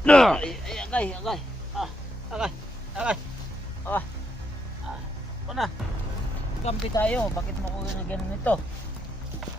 Ay, ay, agay, agay. Agay, agay. Ah, Ano na? Kampi tayo. Bakit mo ko ganun ito?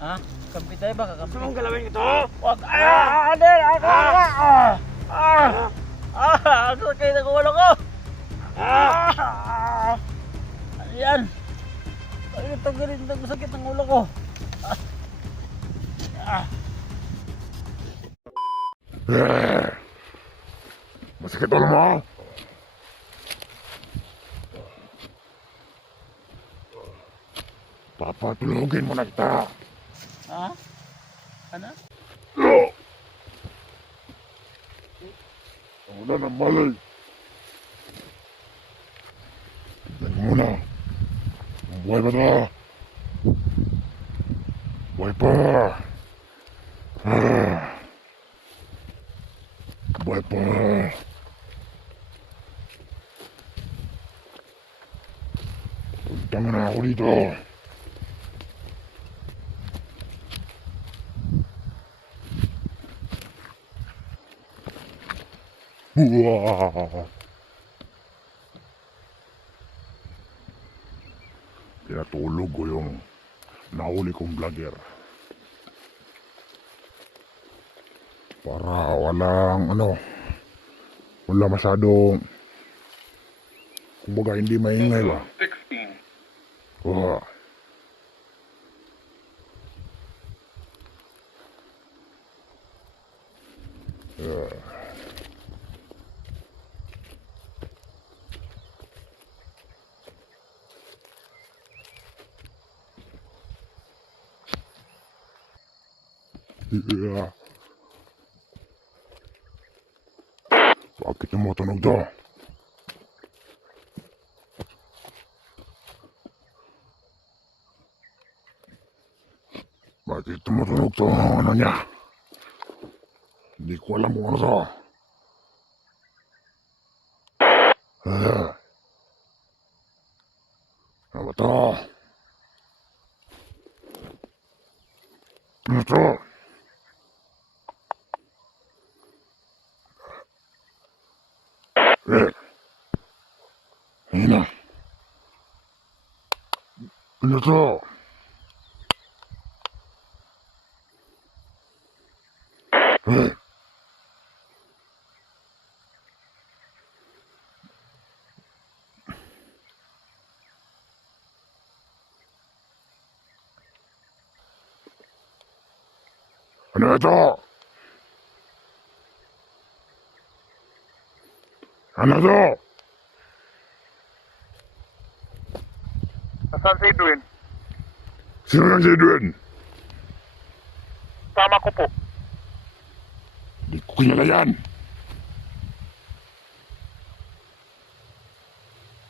Ha? Kampi tayo ba? Kakampi? Gusto mong galawin ito? Wag! Adel! Ang sakit ng ulo ko! Ano yan? Ay, ito ganun ang sakit ng ulo ko. Masakit ulo mo? Papatulogin mo na kita. Ha? Ano? Wala ng malay. Tignan mo muna. Buhay ba na? Buhay pa. Buhay pa. Punta mo na ako dito. Pinatulog ko yung nahuli kong vlogger. Para wala masyadong, kumbaga hindi maingay ba? 16. Bakit tumutunog to? Bakit tumutunog to? Ano niya? Hindi ko alam kung ano to. Ano ba to? Ano to? Hina. Ano to? Ano ito? Ano to? Nasaan si Edwin? Sino yan si Edwin? Tama ko po. Di ko kilala yan.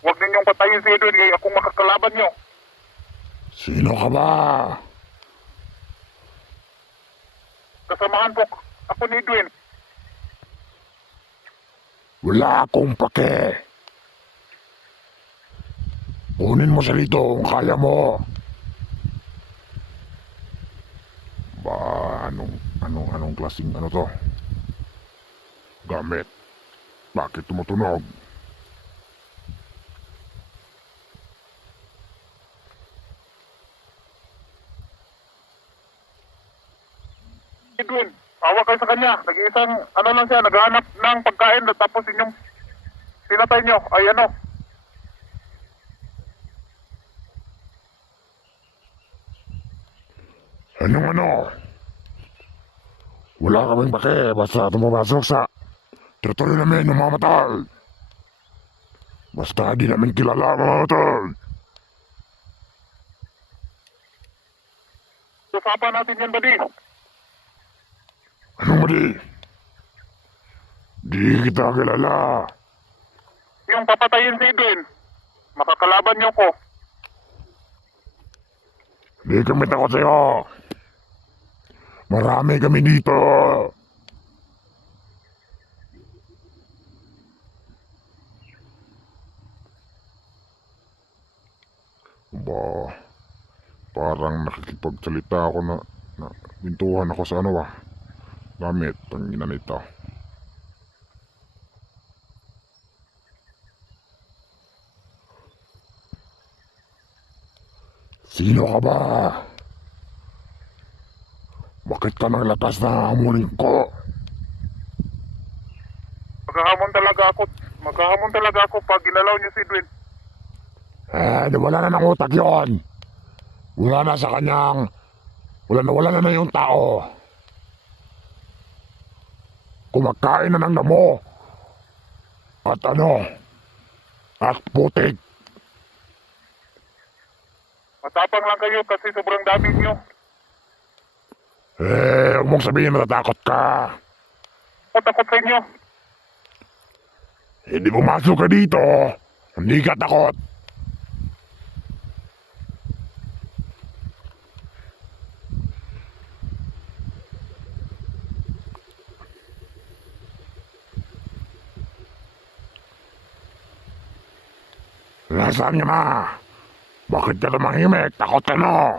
Huwag ninyong patayin si Edwin kaya akong makakalaban nyo. Sino ka ba? Kasamahan po ako ni Edwin. Wala akong pake. Kunin mo sa dito kung kaya mo. Ba, anong klaseng ano to? Gamit. Bakit tumutunog? Edwin, awa kayo sa kanya. Nag-iisang ano lang siya, naghahanap ng pagkain tapos inyong pinatay nyo. Ay ano, Anong ano? Wala kaming pake basta tumapasok sa teritoryo namin ng mamatal. Basta di namin kilala ang mamatal. usapan natin yan, buddy. Anong mali? Di kita kilala. Yung papatayin si Edwin, makakalaban nyo ko. Di kami takot sa'yo. Marami kami dito. Ba, parang nakikipagsalita ako na bintuhan ako sa ano ba? Gamit ang ginanito. Sino ka ba? Bakit ka nang latas na hamunin ko? Maghahamon talaga ako. Maghahamon talaga ako pag ginalaw niyo si Edwin. Wala na ng utak yun. Wala na sa kanyang... wala na yung tao. Kumakain na ng damo. At at putik. Matapang lang kayo kasi sobrang dami niyo. Huwag mong sabihin natatakot ka. Takot sa inyo. Hindi pumasok ka dito. Hindi ka takot. Nasaan ka na? Bakit ka tumahimik? Takot ka na.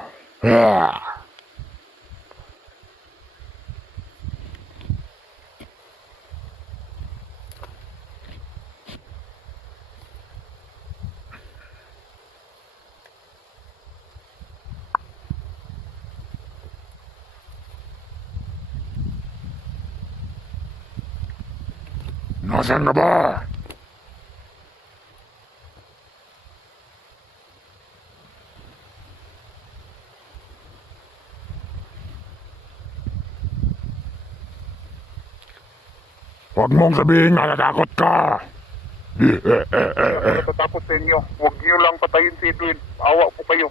Nasaan ka ba? Huwag mong sabihin natatakot ka. Natatakot sa inyo. Huwag niyo lang patayin si Edwin. Awa po kayo.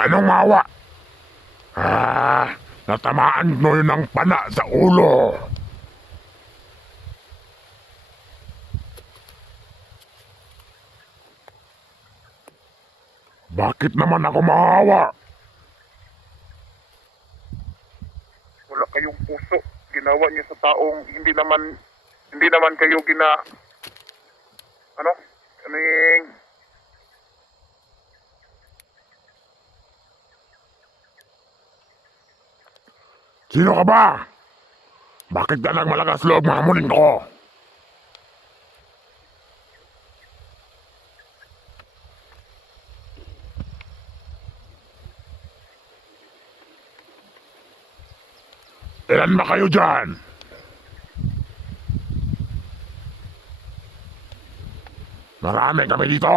Anong mawa? Natamaan mo yun ng pana sa ulo. Bakit naman ako mahawa? Wala kayong puso. Ginawa niyo sa taong hindi naman kayo kaning Sino ka ba? Bakit ka nagmalakas loob mahamunin ko? Ilan ba kayo dyan? Marami kami dito.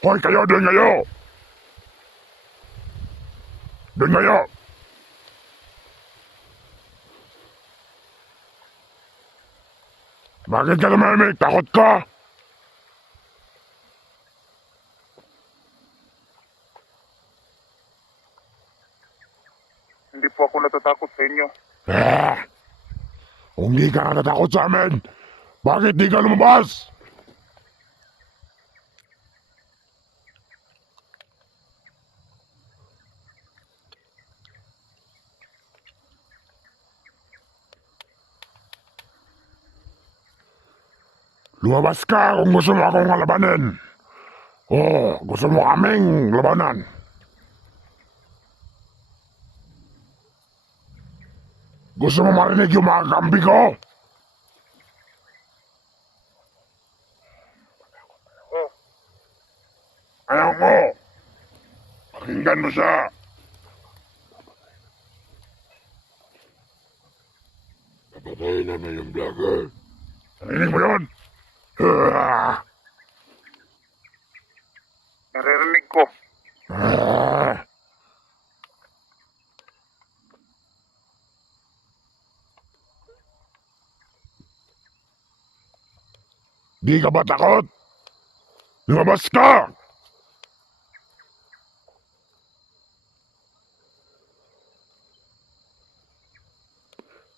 Hoy kayo, doon kayo! Doon kayo! Bakit ka tumahimik? Takot ka? hindi po ako natatakot sa inyo. Kung di ka natatakot sa amin, bakit di ka lumabas? Lumabas ka kung gusto mo akong labanin. Gusto mo kaming labanan. Gusto mo marinig yung mga kampi ko? Ayaw mo. Pakinggan mo siya. Napatayin namin yung vlogger. Narinig mo yun? Naririnig ko. Di ka ba takot? Lumabas ka!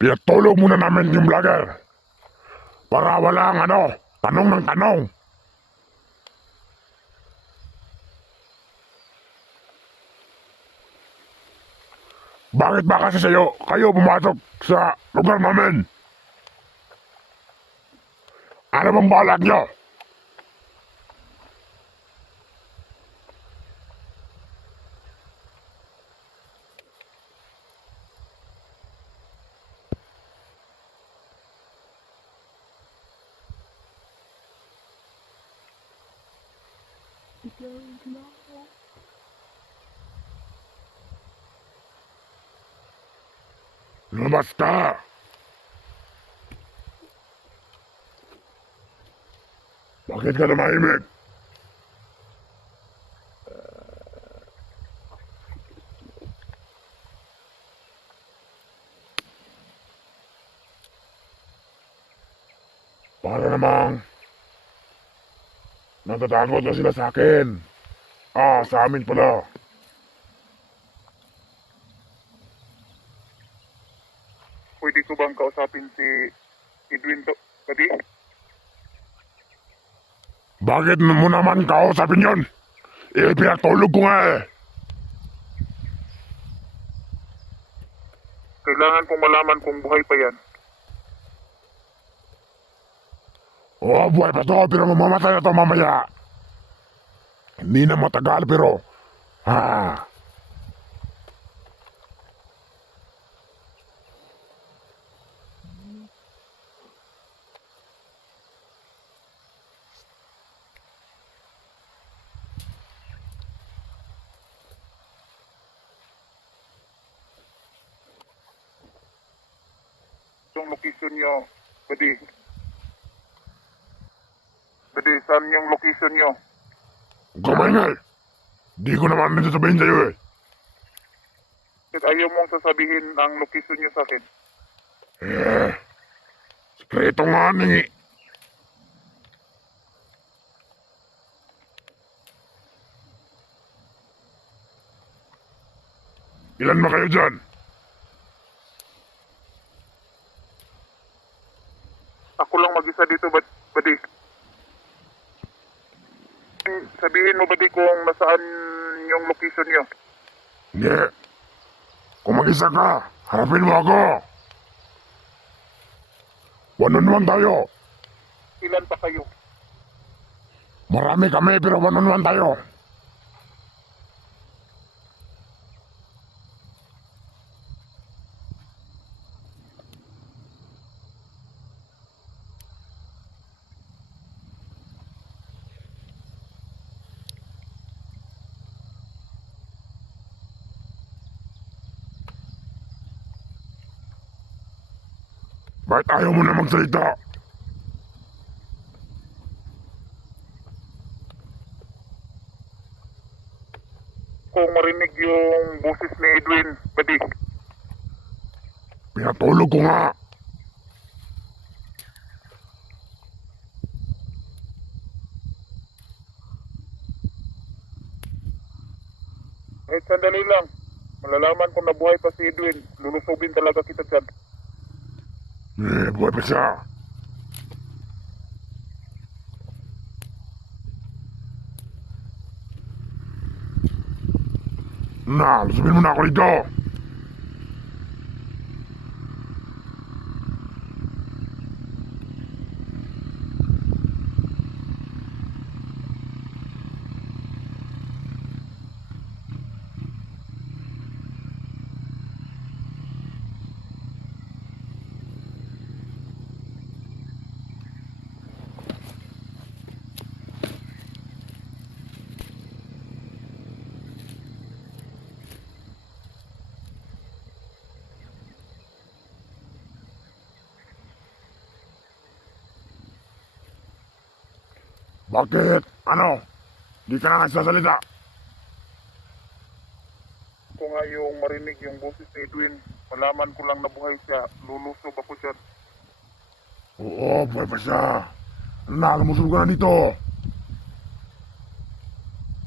Pinatulog muna namin yung vlogger. Para walang tanong ng tanong. Bakit ba kasi kayo pumasok sa lugar namin? Ano bang balak nyo? Lumabas ka! Bakit ka namahimik? Para namang natatakot na sila sa akin. Sa amin pala. Pwede ko bang kausapin si Edwin to, buddy? Bakit mo naman kausapin yun? Pinatulog ko nga eh. Kailangan kong malaman kung buhay pa yan. Buhay pa to, pero mamamatay na to mamaya. Hindi na matagal, pero... Yung location nyo, buddy. Buddy, saan yung location nyo? Kamay. Di ko naman sasabihin sa'yo eh. At ayaw mong sasabihin ang location nyo sa akin. Sekreto nga ni. Ilan ba kayo dyan? Ako lang mag-isa dito, buddy. Sabihin mo, buddy, kung nasaan yung location nyo. Hindi. Kung mag-isa ka, harapin mo ako. One-on-one tayo. Ilan pa kayo? Marami kami pero one-on-one tayo. Bakit ayaw mo na magsalita? Kung marinig yung boses ni Edwin, buddy. Pinatulog ko nga. Kahit sandali lang. Malalaman kung nabuhay pa si Edwin. Lulusubin talaga kita dyan. Buhay pa siya. Lusubin mo na ako dito. Bakit? Ano? Di ka na nagsasalita. Kung nga yung marinig yung boses ni Edwin, malaman ko lang nabuhay siya. Lulusob ako dyan. Oo, buhay pa siya. Lumusog ka na dito.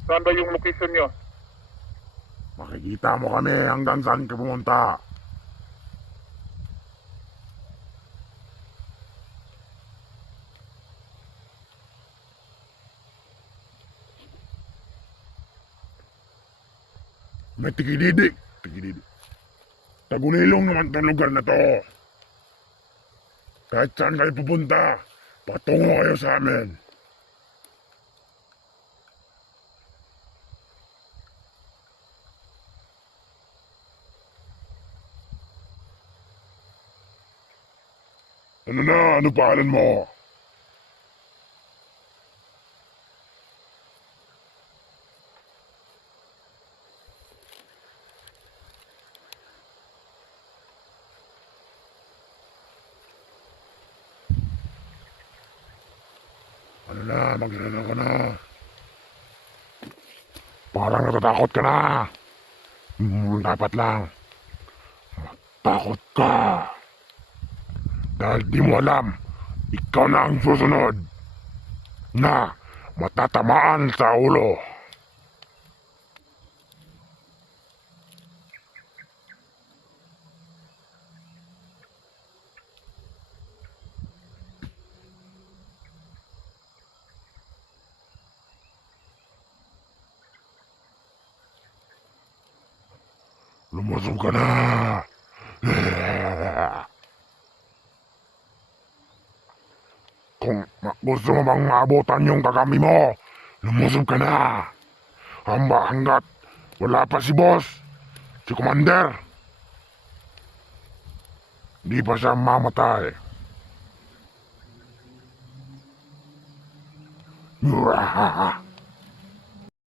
Saan ba yung location nyo? Makikita mo kami hanggang saan ka pumunta. May tikididik. Tagulilong naman itong lugar na to. Kahit saan kayo pupunta, patungo kayo sa amin. Ano pangalan mo? Ano na, magsalita ka na. Parang natatakot ka na. Dapat lang. Takot ka. Dahil di mo alam, ikaw na ang susunod na matatamaan sa ulo. Lumusog ka na. Kung gusto mo bang maabutan yung kagami mo, lumusog ka na. Hanggat wala pa si boss, si Commander. Di pa siya mamatay.